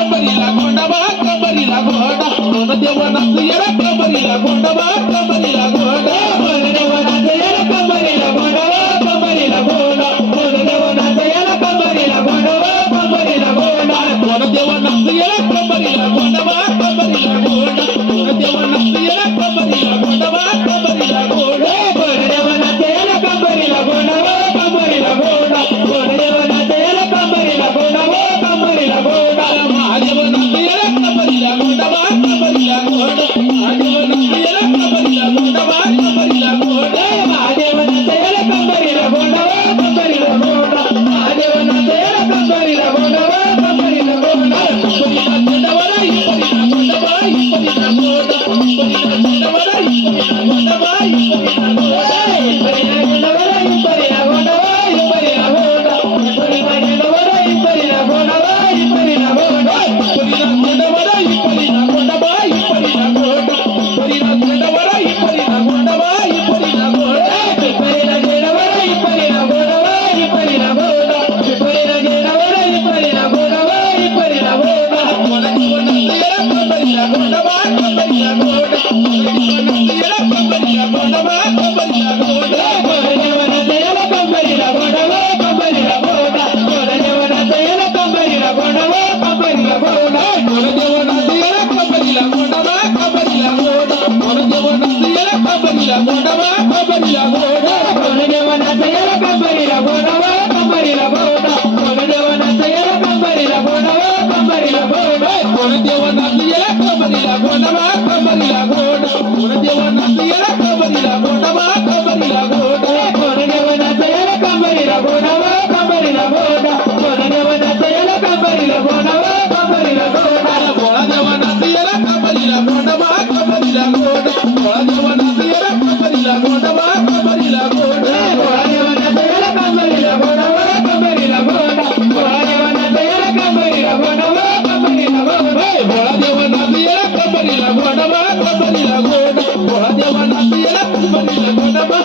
கபரில கொண்டவா கபரில கோட உன தேவனாச எர கபரில கொண்டவா கபரில கோட உன தேவனாச எர கபரில கொண்டவா கபரில கோட உன தேவனாச எர கபரில கொண்டவா கபரில கோட உன தேவனாச எர கபரில கொண்டவா கபரில கோட உன தேவனாச எர கபரில கொண்டவா கபரில கோட உன தேவனாச எர கபரில கொண்டவா கபரில கோட రాజేవ Go, go, go, go. Put it up,